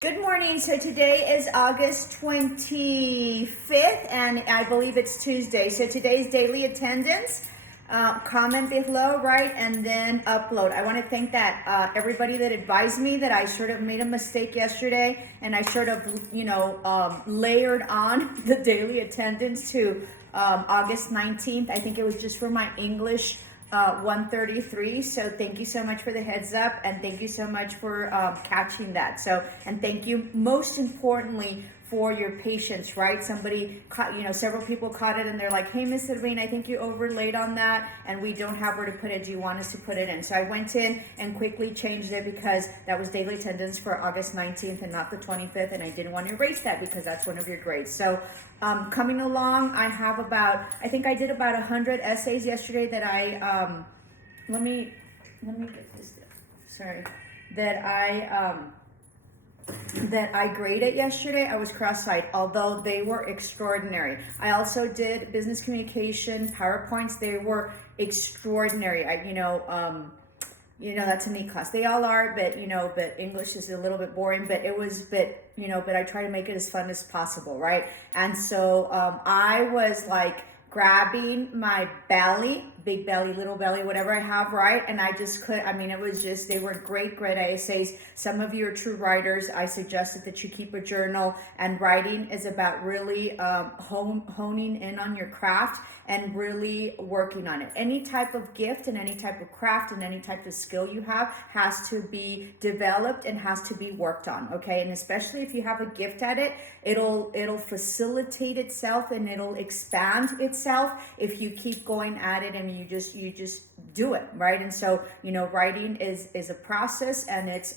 Good morning. So today is August 25th, and I believe it's Tuesday. So today's daily attendance, comment below, right, and then upload. I want to thank that everybody that advised me that I sort of made a mistake yesterday, and I sort of, layered on the daily attendance to August 19th. I think it was just for my English 133. So thank you so much for the heads up, and thank you so much for catching that. So, and thank you most importantly for your patience, right? Somebody caught, several people caught it and they're like, hey, Miss Irvine, I think you overlaid on that and we don't have where to put it. Do you want us to put it in? So I went in and quickly changed it because that was daily attendance for August 19th and not the 25th. And I didn't want to erase that because that's one of your grades. So coming along, I have I think I did about 100 essays yesterday that let me get this, sorry, that I graded yesterday. I was cross-eyed, although they were extraordinary. I also did business communication, PowerPoints. They were extraordinary. That's a neat class. They all are, but English is a little bit boring, but I try to make it as fun as possible, right? And so I was like grabbing my belly, big belly, little belly, whatever I have, right? And I just they were great essays. Some of you are true writers. I suggested that you keep a journal, and writing is about really honing in on your craft and really working on it. Any type of gift and any type of craft and any type of skill you have has to be developed and has to be worked on, okay? And especially if you have a gift at it, it'll facilitate itself and it'll expand itself if you keep going at it and you just do it, right? And so, writing is a process, and it's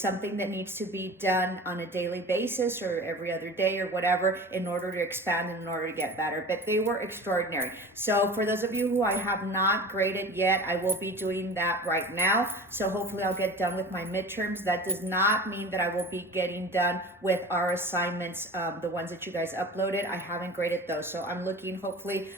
something that needs to be done on a daily basis or every other day or whatever in order to expand and in order to get better. But they were extraordinary. So for those of you who I have not graded yet, I will be doing that right now. So hopefully I'll get done with my midterms. That does not mean that I will be getting done with our assignments, the ones that you guys uploaded. I haven't graded those. So I'm looking, hopefully,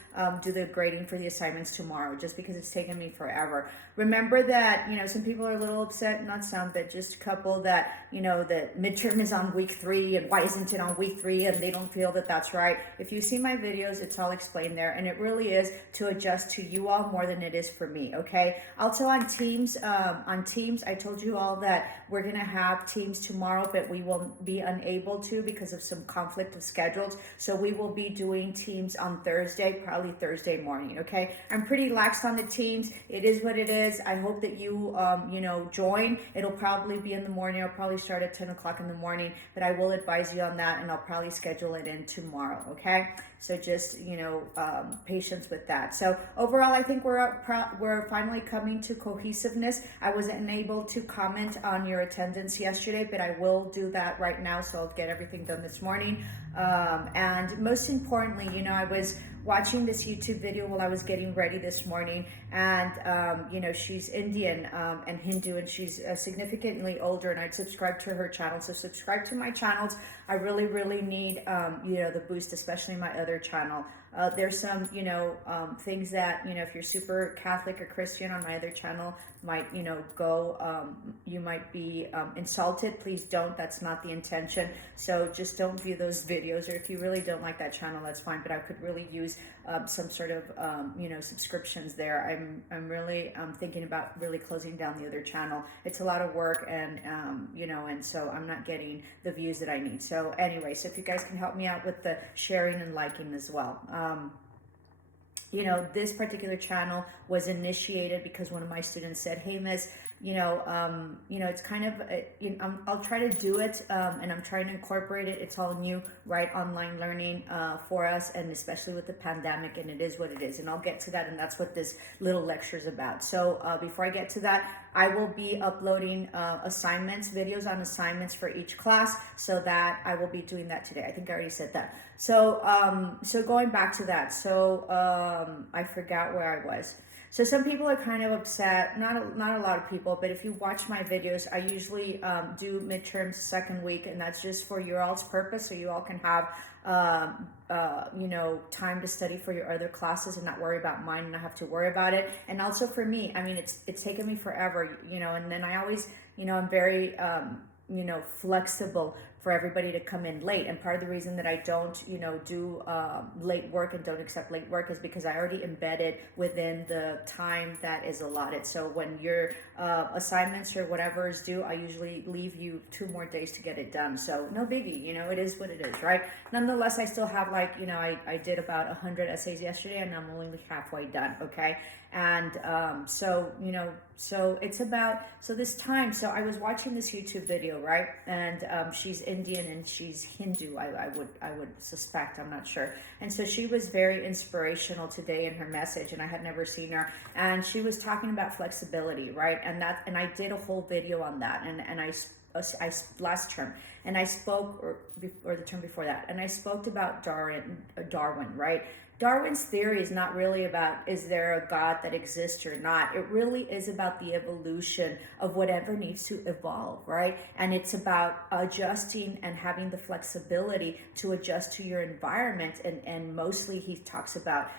do the grading for the assignments tomorrow, just because it's taken me forever. Remember that, some people are a little upset, not some, but just a couple that, the midterm is on week 3 and why isn't it on week 3, and they don't feel that that's right. If you see my videos, it's all explained there, and it really is to adjust to you all more than it is for me, okay? Also on Teams, I told you all that we're gonna have Teams tomorrow, but we will be unable to because of some conflict of schedules. So we will be doing Teams on Thursday, probably Thursday morning, okay? I'm pretty lax on the Teams. It is what it is. I hope that you, join. It'll probably be in the morning. I'll probably start at 10 o'clock in the morning, but I will advise you on that, and I'll probably schedule it in tomorrow, okay? So just, patience with that. So overall, I think we're finally coming to cohesiveness. I wasn't able to comment on your attendance yesterday, but I will do that right now. So I'll get everything done this morning. And most importantly, I was watching this YouTube video while I was getting ready this morning, and she's Indian and Hindu, and she's significantly older, and I'd subscribe to her channel. So subscribe to my channels. I really need the boost, especially my other channel. There's some things that if you're super Catholic or Christian on my other channel might you might be insulted. Please don't. That's not the intention. So just don't view those videos, or if you really don't like that channel, that's fine, but I could really use some sort of subscriptions there. I'm really thinking about really closing down the other channel. It's a lot of work, and and so I'm not getting the views that I need. So anyway, so if you guys can help me out with the sharing and liking as well. This particular channel was initiated because one of my students said, hey, Miss, it's kind of, I'll try to do it, and I'm trying to incorporate it. It's all new, right? Online learning for us, and especially with the pandemic, and it is what it is. And I'll get to that, and that's what this little lecture is about. So before I get to that, I will be uploading videos on assignments for each class, so that I will be doing that today. I think I already said that. So, going back to that, I forgot where I was. So some people are kind of upset, not a lot of people, but if you watch my videos, I usually do midterms second week, and that's just for your all's purpose, so you all can have time to study for your other classes and not worry about mine and not have to worry about it. And also for me, I mean, it's taken me forever, and then I always, I'm very flexible for everybody to come in late. And part of the reason that I don't, do late work and don't accept late work is because I already embedded within the time that is allotted. So when your assignments or whatever is due, I usually leave you 2 more days to get it done. So no biggie, it is what it is, right? Nonetheless, I still have I did about 100 essays yesterday and I'm only halfway done, okay? And so it's about, so this time, so I was watching this YouTube video, right? And she's Indian and she's Hindu, I would suspect, I'm not sure. And so she was very inspirational today in her message, and I had never seen her. And she was talking about flexibility, right? And I did a whole video on that, and I last term, and I spoke, or the term before that, and I spoke about Darwin, right? Darwin's theory is not really about, is there a God that exists or not? It really is about the evolution of whatever needs to evolve, right? And it's about adjusting and having the flexibility to adjust to your environment. And mostly he talks about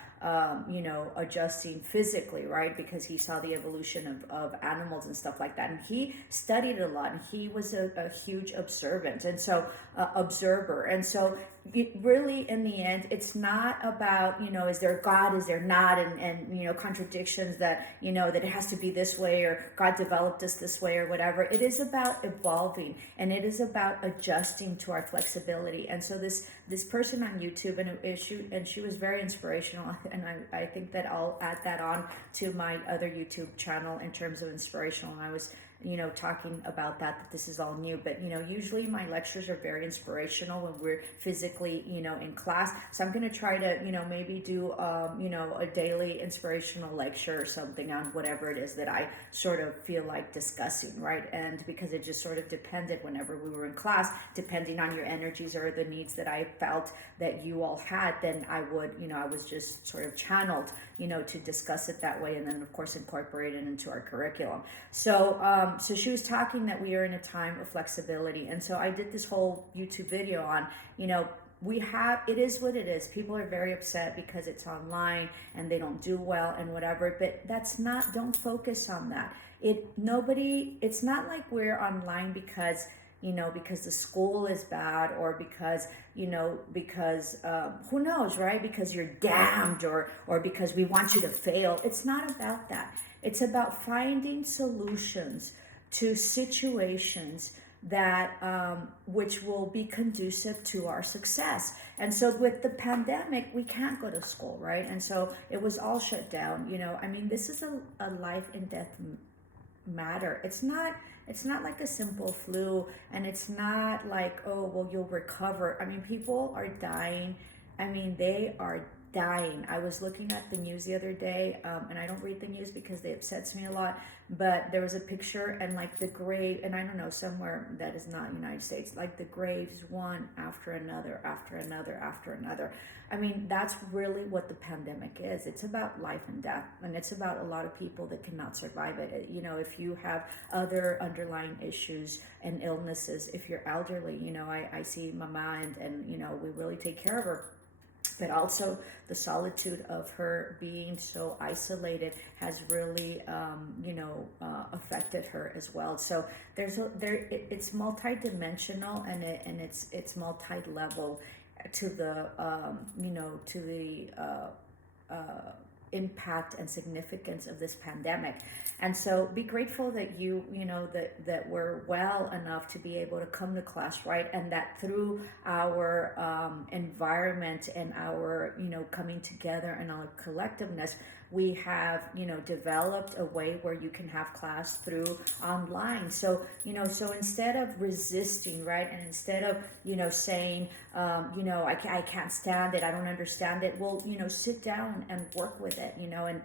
adjusting physically, right? Because he saw the evolution of animals and stuff like that. And he studied a lot, and he was a huge observer. And so it really, in the end, it's not about, is there God, is there not, and contradictions that, that it has to be this way, or God developed us this way, or whatever. It is about evolving, and it is about adjusting to our flexibility. And so this person on YouTube, and she was very inspirational, and I think that I'll add that on to my other YouTube channel in terms of inspirational. And I was talking about that this is all new, but usually my lectures are very inspirational when we're physically in class. So I'm going to try to maybe do a daily inspirational lecture or something on whatever it is that I sort of feel like discussing, right? And because it just sort of depended whenever we were in class, depending on your energies or the needs that I felt that you all had, then I would I was just sort of channeled to discuss it that way, and then of course incorporate it into our curriculum. So she was talking that we are in a time of flexibility. And so I did this whole YouTube video on, it is what it is. People are very upset because it's online and they don't do well and whatever, but don't focus on that. It's not like we're online because the school is bad, or because who knows, right? Because you're damned, or because we want you to fail. It's not about that. It's about finding solutions to situations that which will be conducive to our success. And so with the pandemic, we can't go to school, right? And so it was all shut down. This is a life and death matter. It's not like a simple flu, and it's not like, oh, well, you'll recover. People are dying. They are dying. I was looking at the news the other day, and I don't read the news because it upsets me a lot, but there was a picture, and like the grave, and I don't know, somewhere that is not United States, like the graves, one after another, after another, after another. That's really what the pandemic is. It's about life and death, and it's about a lot of people that cannot survive it. If you have other underlying issues and illnesses, if you're elderly, I see Mama, and we really take care of her. But also the solitude of her being so isolated has really, affected her as well. So it's multidimensional, and it's multi-level to the impact and significance of this pandemic. And so be grateful that that we're well enough to be able to come to class, right? And that through our environment and our coming together and our collectiveness, we have developed a way where you can have class through online. So so instead of resisting, right, and instead of saying I can't stand it, I don't understand it, well, sit down and work with it,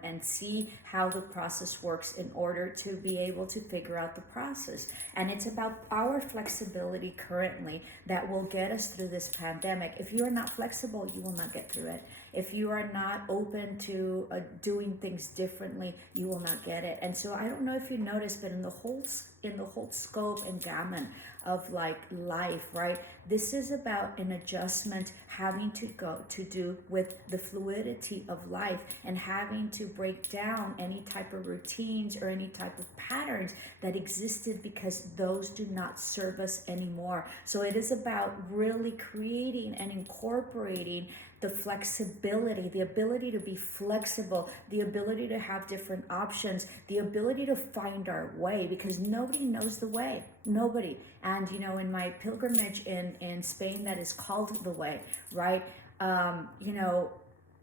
and see how the process works in order to be able to figure out the process. And it's about our flexibility currently that will get us through this pandemic. If you are not flexible, you will not get through it. If you are not open to doing things differently, you will not get it. And so I don't know if you noticed, but in the whole in the whole scope and gamut of like life, right? This is about an adjustment having to go to do with the fluidity of life and having to break down any type of routines or any type of patterns that existed, because those do not serve us anymore. So it is about really creating and incorporating the flexibility, the ability to be flexible, the ability to have different options, the ability to find our way, because nobody knows the way. Nobody. And, you know, in my pilgrimage in Spain, that is called the way, right? You know,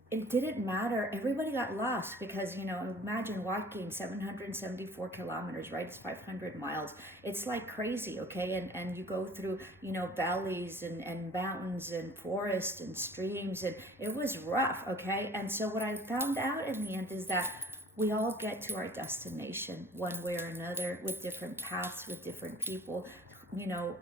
it didn't matter. Everybody got lost because, you know, imagine walking 774 kilometers, right? It's 500 miles. It's like crazy, okay? And you go through, you know, valleys and mountains and forests and streams, and it was rough, okay? And so what I found out in the end is that we all get to our destination one way or another, with different paths, with different people. You know,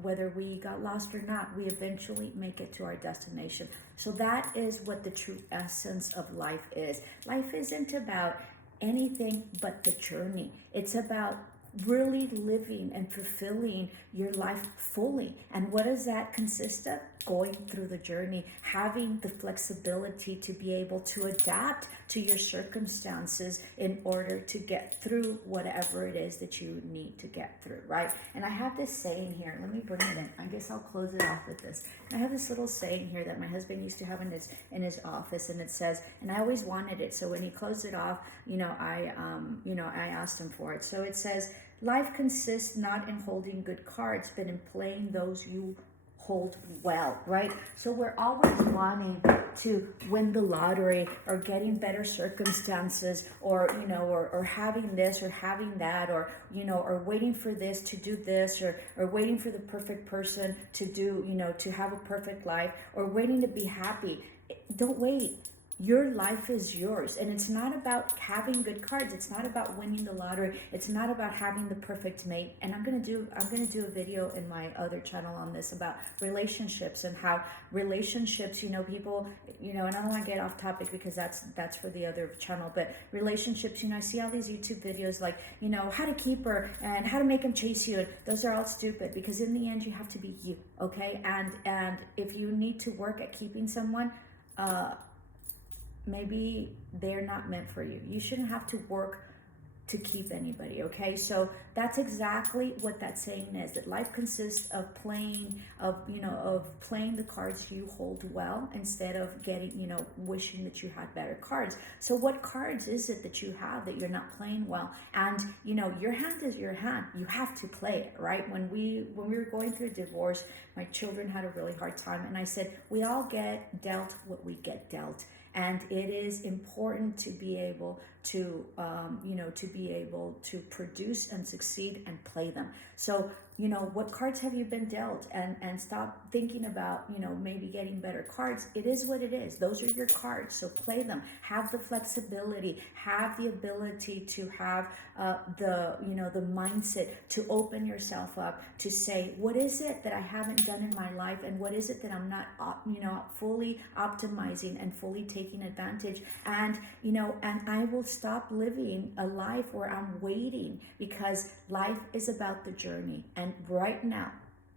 whether we got lost or not, we eventually make it to our destination. So that is what the true essence of life is. Life isn't about anything but the journey. It's about really living and fulfilling your life fully. And what does that consist of? Going through the journey, having the flexibility to be able to adapt to your circumstances in order to get through whatever it is that you need to get through, right? And I have this saying here. Let me bring it in. I guess I'll close it off with this. I have this little saying here that my husband used to have in his office, and it says, and I always wanted it. So when he closed it off, I asked him for it. So it says, life consists not in holding good cards, but in playing those you hold well, right? So we're always wanting to win the lottery, or getting better circumstances, or, you know, or having this or having that, or, you know, or waiting for this to do this, or waiting for the perfect person to do, you know, to have a perfect life, or waiting to be happy. Don't wait. Your life is yours, and it's not about having good cards. It's not about winning the lottery. It's not about having the perfect mate. And I'm gonna do a video in my other channel on this about relationships, and how relationships, you know, people, you know, and I don't want to get off topic because that's for the other channel, but relationships, you know, I see all these YouTube videos like, you know, how to keep her and how to make him chase you. Those are all stupid, because in the end you have to be you, okay? And if you need to work at keeping someone, maybe they're not meant for you. You shouldn't have to work to keep anybody, okay? So that's exactly what that saying is, that life consists of playing the cards you hold well, instead of getting, you know, wishing that you had better cards. So what cards is it that you have that you're not playing well? And, you know, your hand is your hand. You have to play it, right? When we were going through a divorce, my children had a really hard time, and I said, we all get dealt what we get dealt. And it is important to be able to, to produce and succeed and play them. So, you know, what cards have you been dealt? And stop thinking about, you know, maybe getting better cards. It is what it is. Those are your cards. So play them. Have the flexibility. Have the ability to have the mindset to open yourself up to say, what is it that I haven't done in my life? And what is it that I'm not, fully optimizing and fully taking advantage? And, you know, and I will stop living a life where I'm waiting, because life is about the journey. And right now,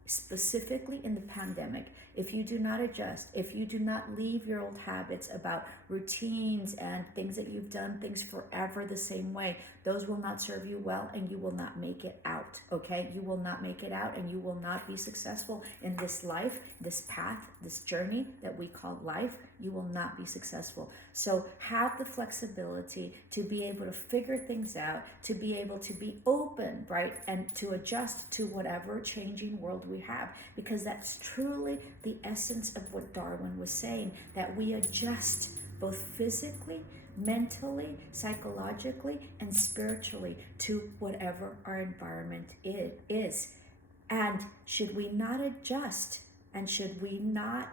specifically in the pandemic, if you do not adjust, if you do not leave your old habits about routines and things that you've done things forever the same way, those will not serve you well, and you will not make it out, okay? You will not make it out, and you will not be successful in this life, this path, this journey that we call life. You will not be successful. So have the flexibility to be able to figure things out, to be able to be open, right? And to adjust to whatever changing world we have, because that's truly the essence of what Darwin was saying, that we adjust both physically, mentally, psychologically, and spiritually to whatever our environment is. And should we not adjust, and should we not,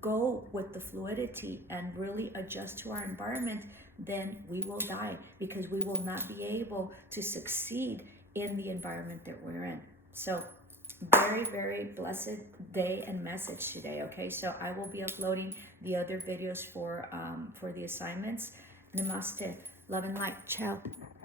go with the fluidity and really adjust to our environment, then we will die, because we will not be able to succeed in the environment that we're in. So very, very blessed day and message today, okay? So I will be uploading the other videos for the assignments. Namaste. Love and light. Ciao.